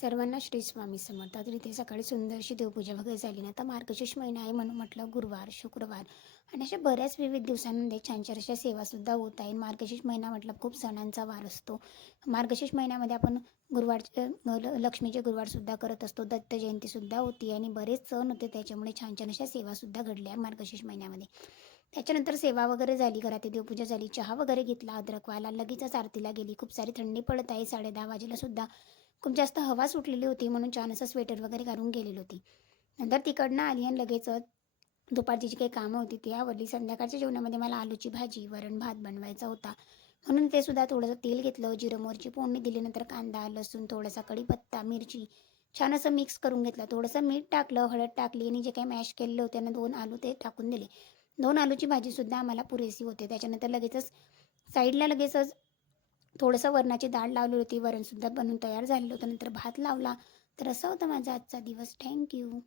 सर्वांना श्री स्वामी समर्थ. तर इथे सकाळी सुंदरशी देवपूजा वगैरे झाली ना, तर मार्गशीर्ष महिना आहे म्हणून म्हटलं गुरुवार, शुक्रवार आणि अशा बऱ्याच विविध दिवसांमध्ये छान छान अशा सेवासुद्धा होत आहे. मार्गशीर्ष महिना म्हटलं खूप सणांचा वार असतो. मार्गशीर्ष महिन्यामध्ये आपण लक्ष्मीचे गुरुवारसुद्धा करत असतो. दत्त जयंतीसुद्धा होती आणि बरेच सण होते, त्याच्यामुळे छान छान अशा सेवासुद्धा घडल्या मार्गशीर्ष महिन्यामध्ये. त्याच्यानंतर सेवा वगैरे झाली, घरात देवपूजा झाली, चहा वगैरे घेतला, अद्रकवाला, लगेचच आरतीला गेली. खूप सारी थंडी पडत आहे, 10:30 वाजेला सुद्धा खूप जास्त हवा सुटलेली होती म्हणून छान असं स्वेटर वगैरे घालून गेलेली होती. नंतर तिकडनं आली आणि लगेचच दुपारची जी काही कामं होती ती आवरली. संध्याकाळच्या जेवणामध्ये मला आलूची भाजी, वरण भात बनवायचा होता. म्हणून ते सुद्धा थोडंसं तेल घेतलं, जिरं मोहरीची फोडणी दिली, नंतर कांदा, लसूण, थोडासा कढीपत्ता, मिरची छान असं मिक्स करून घेतलं. थोडंसं मीठ टाकलं, हळद टाकली आणि जे काही मॅश केलेले होते ना 2 आलू ते टाकून दिले. 2 आलूची भाजीसुद्धा आम्हाला पुरेशी होते. त्याच्यानंतर लगेचच साईडला लगेचच थोडंसं वरणाची डाळ लावली होती. वरणसुद्धा बनवून तयार झालेलं होतं. नंतर भात लावला. तर असा होता माझा आजचा दिवस. Thank you.